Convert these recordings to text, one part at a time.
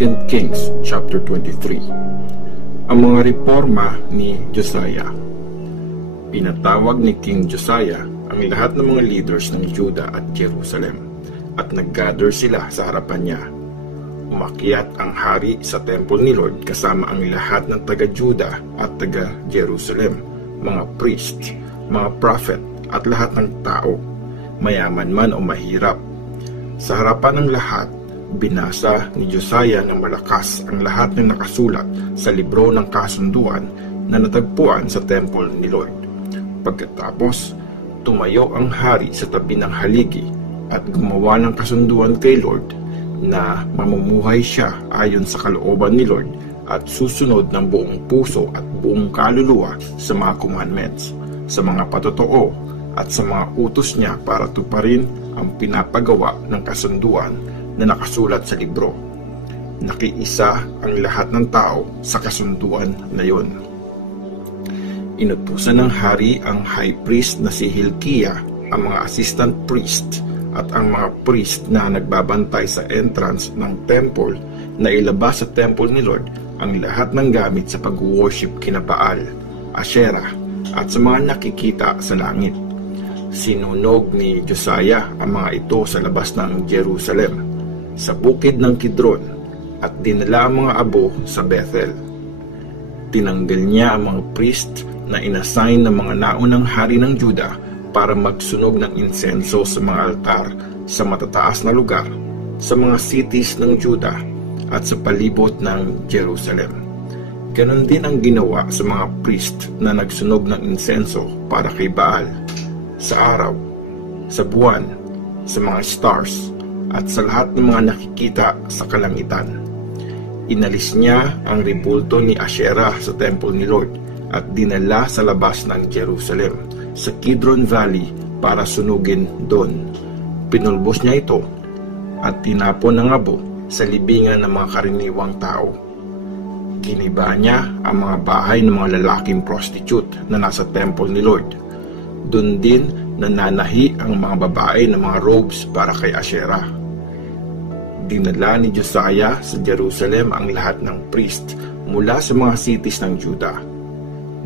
2 Kings chapter 23. Ang mga reforma ni Josiah. Pinatawag ni King Josiah ang lahat ng mga leaders ng Judah at Jerusalem, at nag-gather sila sa harapan niya. Umakyat ang hari sa temple ni Lord kasama ang lahat ng taga-Judah at taga-Jerusalem, mga priest, mga prophet at lahat ng tao, mayaman man o mahirap. Sa harapan ng lahat, binasa ni Josiah ng malakas ang lahat ng nakasulat sa libro ng kasunduan na natagpuan sa temple ni Lord. Pagkatapos, tumayo ang hari sa tabi ng haligi at gumawa ng kasunduan kay Lord na mamumuhay siya ayon sa kalooban ni Lord at susunod ng buong puso at buong kaluluwa sa mga commandments, sa mga patotoo at sa mga utos niya para tuparin ang pinapagawa ng kasunduan na nakasulat sa libro. Nakiisa ang lahat ng tao sa kasunduan na yon. Inutusan ng hari ang high priest na si Hilkiah, ang mga assistant priest at ang mga priest na nagbabantay sa entrance ng temple na ilabas sa temple ni Lord ang lahat ng gamit sa pag-worship kina Baal, Asherah at sa mga nakikita sa langit. Sinunog ni Josiah ang mga ito sa labas ng Jerusalem, sa bukid ng Kidron, at dinala ang mga abo sa Bethel. Tinanggal niya ang mga priest na inassign ng mga naunang hari ng Judah para magsunog ng insenso sa mga altar sa matataas na lugar, sa mga cities ng Judah at sa palibot ng Jerusalem. Ganon din ang ginawa sa mga priest na nagsunog ng insenso para kay Baal, sa araw, sa buwan, sa mga stars, at sa lahat ng mga nakikita sa kalangitan. Inalis niya ang ribulto ni Asherah sa temple ni Lord at dinala sa labas ng Jerusalem, sa Kidron Valley, para sunugin doon. Pinulbos niya ito at tinapon ng abo sa libingan ng mga karaniwang tao. Giniba niya ang mga bahay ng mga lalaking prostitute na nasa temple ni Lord. Doon din nananahi ang mga babae ng mga robes para kay Asherah. Dinala ni Josiah sa Jerusalem ang lahat ng priest mula sa mga cities ng Judah.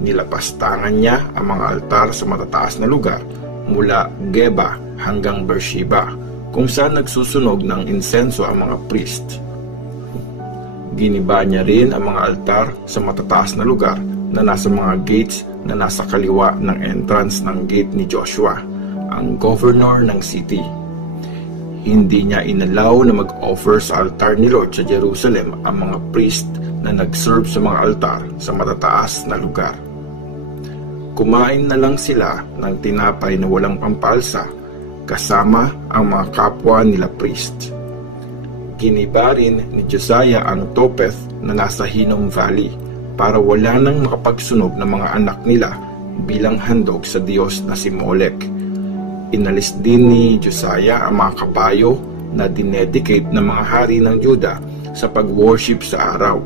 Nilapastangan niya ang mga altar sa matataas na lugar mula Geba hanggang Beersheba, kung saan nagsusunog ng insenso ang mga priest. Giniba niya rin ang mga altar sa matataas na lugar na nasa mga gates na nasa kaliwa ng entrance ng gate ni Joshua, ang governor ng city. Hindi niya inalaw na mag-offer sa altar ni Lord sa Jerusalem ang mga priest na nag-serve sa mga altar sa matataas na lugar. Kumain na lang sila ng tinapay na walang pampalsa kasama ang mga kapwa nila priest. Giniba rin ni Josiah ang Topheth na nasa Hinnom Valley para wala nang makapagsunog ng mga anak nila bilang handog sa Diyos na si Molech. Inalis din ni Josiah ang mga kabayo na dinedicate ng mga hari ng Judah sa pag-worship sa araw,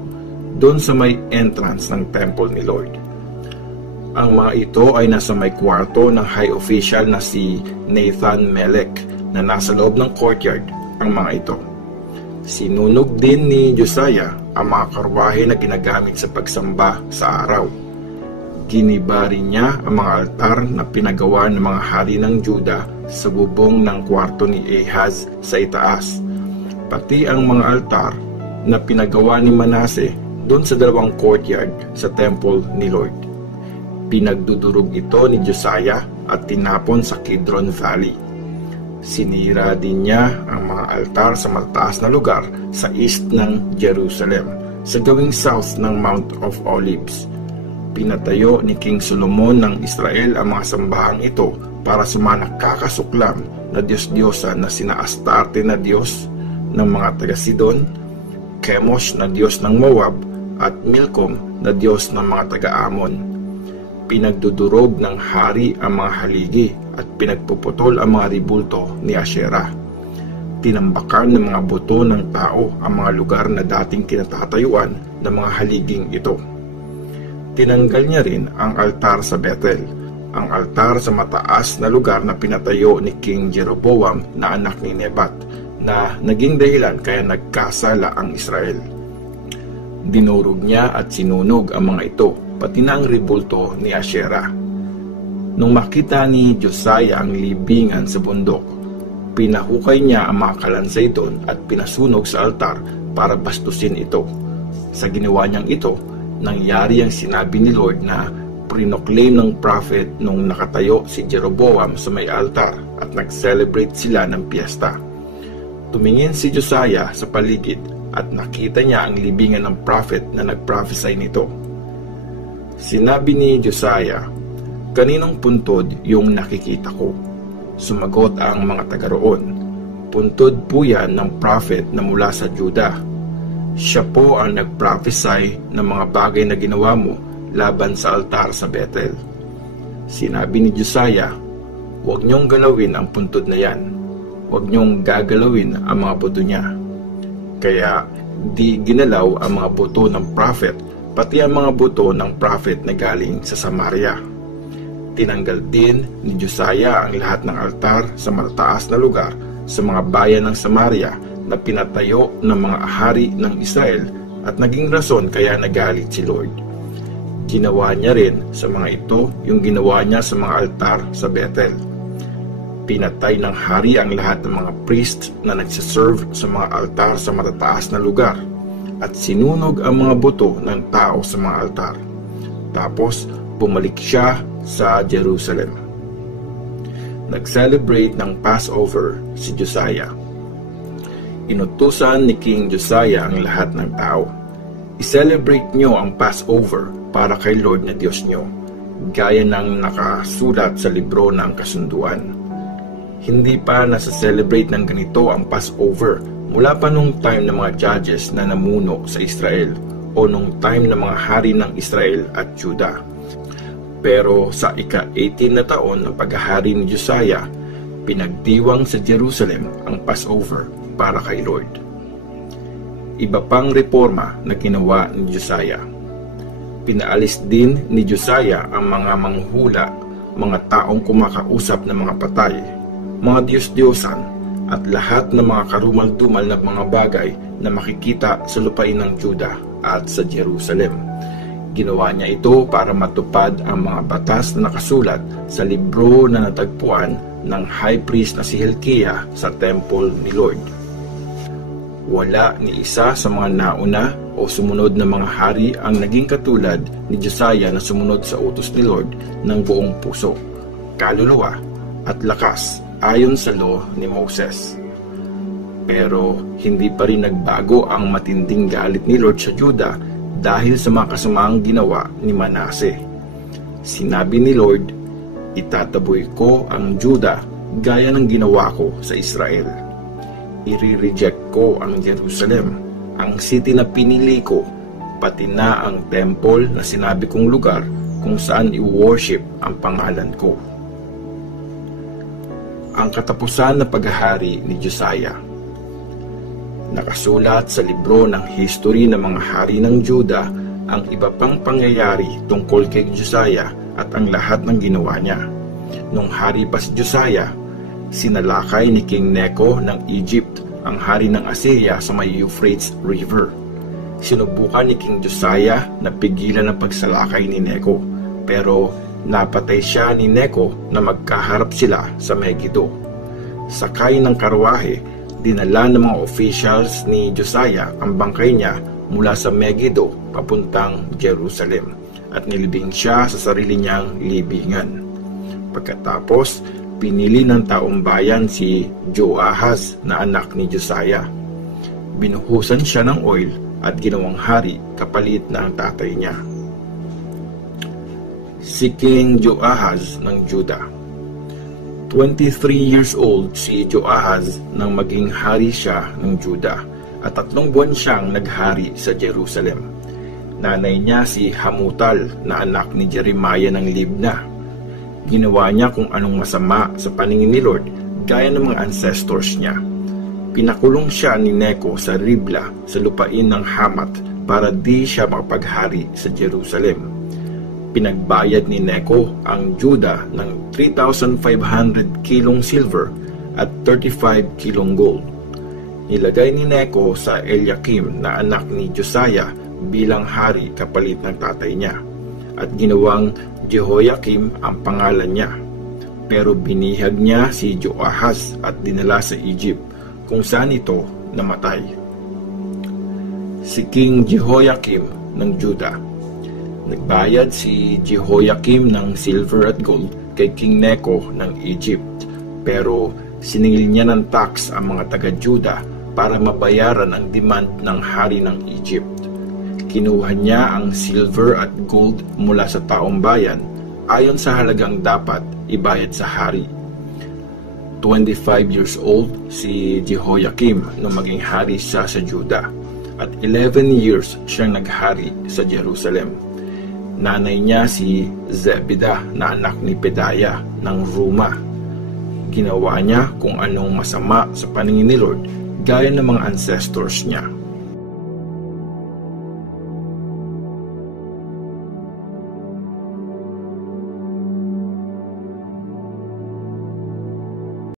doon sa may entrance ng temple ni Lord. Ang mga ito ay nasa may kwarto ng high official na si Nathan Melech na nasa loob ng courtyard ang mga ito. Sinunog din ni Josiah ang mga karwahe na ginagamit sa pagsamba sa araw. Giniba rin niya ang mga altar na pinagawa ng mga hari ng Judah sa bubong ng kwarto ni Ahaz sa itaas, pati ang mga altar na pinagawa ni Manase doon sa dalawang courtyard sa temple ni Lord. Pinagdudurog ito ni Josiah at tinapon sa Kidron Valley. Sinira din niya ang mga altar sa matataas na lugar sa east ng Jerusalem, sa gawing south ng Mount of Olives. Pinatayo ni King Solomon ng Israel ang mga sambahang ito para sa mga nakakasuklam na Diyos-Diyosan na sina Astarte na Diyos ng mga taga-Sidon, Chemosh na Diyos ng Moab, at Milcom na Diyos ng mga taga-Amon. Pinagdudurog ng hari ang mga haligi at pinagpuputol ang mga ribulto ni Asherah. Tinambakan ng mga buto ng tao ang mga lugar na dating kinatatayuan ng mga haliging ito. Tinanggal niya rin ang altar sa Bethel, ang altar sa mataas na lugar na pinatayo ni King Jeroboam na anak ni Nebat, na naging dahilan kaya nagkasala ang Israel. Dinurog niya at sinunog ang mga ito, pati na ang rebulto ni Asherah. Nung makita ni Josiah ang libingan sa bundok, pinahukay niya ang mga kalansay doon at pinasunog sa altar para bastusin ito. Sa ginawa niyang ito, nangyari ang sinabi ni Lord na prinoclaim ng prophet nung nakatayo si Jeroboam sa may altar at nag-celebrate sila ng piyesta. Tumingin si Josiah sa paligid at nakita niya ang libingan ng prophet na nag-prophesy nito. Sinabi ni Josiah, "Kaninong puntod yung nakikita ko?" Sumagot ang mga taga roon, "Puntod po yan ng prophet na mula sa Judah. Siya po ang nag-prophesy ng mga bagay na ginawa mo laban sa altar sa Bethel." Sinabi ni Josiah, "Huwag niyong galawin ang puntod na yan. Huwag niyong gagalawin ang mga buto niya." Kaya di ginalaw ang mga buto ng prophet, pati ang mga buto ng prophet na galing sa Samaria. Tinanggal din ni Josiah ang lahat ng altar sa matataas na lugar sa mga bayan ng Samaria na pinatayo ng mga ahari ng Israel at naging rason kaya nagalit si Lord. Ginawa niya rin sa mga ito yung ginawa niya sa mga altar sa Bethel. Pinatay ng hari ang lahat ng mga priest na nagsiserve sa mga altar sa matataas na lugar at sinunog ang mga buto ng tao sa mga altar. Tapos bumalik siya sa Jerusalem. Nag-celebrate ng Passover si Josiah. Inutusan ni King Josiah ang lahat ng tao, "I-celebrate nyo ang Passover para kay Lord na Diyos nyo, gaya ng nakasulat sa libro ng kasunduan." Hindi pa nasa-celebrate ng ganito ang Passover mula pa nung time ng mga judges na namuno sa Israel o nung time ng mga hari ng Israel at Judah. Pero sa ika-18 na taon ng paghahari ni Josiah, pinagdiwang sa Jerusalem ang Passover para kay Lord. Iba pang reforma na ginawa ni Josiah. Pinaalis din ni Josiah ang mga manghula, mga taong kumakausap ng mga patay, mga Diyos-Diyosan, at lahat ng mga karumal-dumal na mga bagay na makikita sa lupain ng Judah at sa Jerusalem. Ginawa niya ito para matupad ang mga batas na nakasulat sa libro na natagpuan ng high priest na si Hilkiah sa temple ni Lord. Wala ni isa sa mga nauna o sumunod na mga hari ang naging katulad ni Josiah na sumunod sa utos ni Lord ng buong puso, kaluluwa at lakas ayon sa law ni Moses. Pero hindi pa rin nagbago ang matinding galit ni Lord sa Judah dahil sa mga kasamaang ginawa ni Manase. Sinabi ni Lord, "Itataboy ko ang Judah gaya ng ginawa ko sa Israel. I-reject ko ang Jerusalem, ang city na pinili ko, pati na ang temple na sinabi kong lugar kung saan i-worship ang pangalan ko." Ang katapusan ng paghahari ni Josiah. Nakasulat sa libro ng history ng mga hari ng Judah ang iba pang pangyayari tungkol kay Josiah at ang lahat ng ginawa niya. Nung hari pa si Josiah, sinalakay ni King Necho ng Egypt ang hari ng Assyria sa may Euphrates River. Sinubukan ni King Josiah na pigilan ang pagsalakay ni Necho, pero napatay siya ni Necho na magkaharap sila sa Megiddo. Sakay ng karwahe, dinala ng mga officials ni Josiah ang bangkay niya mula sa Megiddo papuntang Jerusalem at nilibing siya sa sarili niyang libingan. Pagkatapos, pinili ng taong bayan si Joahaz na anak ni Josiah. Binuhusan siya ng oil at ginawang hari kapalit ng tatay niya. Si King Joahaz ng Judah. 23 years old si Joahaz nang maging hari siya ng Judah at 3 buwan siyang naghari sa Jerusalem. Nanay niya si Hamutal na anak ni Jeremiah ng Libna. Ginawa niya kung anong masama sa paningin ni Lord gaya ng mga ancestors niya. Pinakulong siya ni Necho sa Ribla sa lupain ng Hamat para di siya makapaghari sa Jerusalem. Pinagbayad ni Necho ang Judah ng 3,500 kilong silver at 35 kilong gold. Nilagay ni Necho sa Eliakim na anak ni Josiah bilang hari kapalit ng tatay niya, at ginawang Jehoiakim ang pangalan niya. Pero binihag niya si Joahaz at dinala sa Egypt, kung saan ito namatay. Si King Jehoiakim ng Juda. Nagbayad si Jehoiakim ng silver at gold kay King Necho ng Egypt, pero siningil niya ng tax ang mga taga-Juda para mabayaran ang demand ng hari ng Egypt. Kinuha niya ang silver at gold mula sa taong bayan ayon sa halagang dapat ibayad sa hari. 25 years old si Jehoiakim nung maging hari siya sa Juda, at 11 years siyang naghari sa Jerusalem. Nanay niya si Zebidah na anak ni Pedaya ng Ruma. Ginawa niya kung anong masama sa paningin ni Lord gaya ng mga ancestors niya.